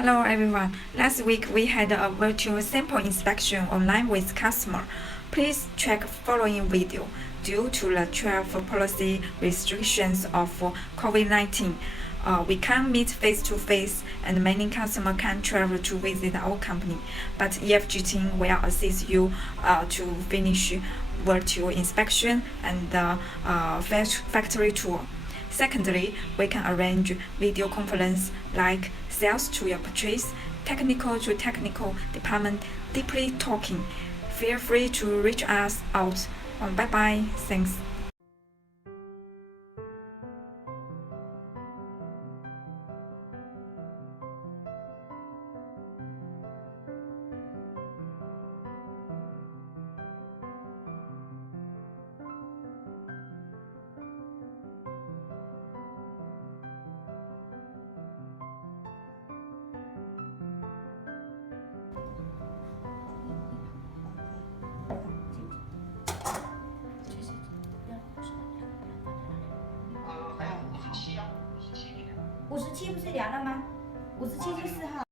Hello everyone. Last week we had a virtual sample inspection online with customer. Please check following video. Due to the travel policy restrictions of COVID-19, we can't meet face-to-face and many customers can't travel to visit our company. But EFG team will assist you to finish virtual inspection and factory tour. Secondly, we can arrange video conference like sales to your purchase, technical to technical department, deeply talking. Feel free to reach us out. Bye bye. Thanks.57不是凉了吗？57就4号。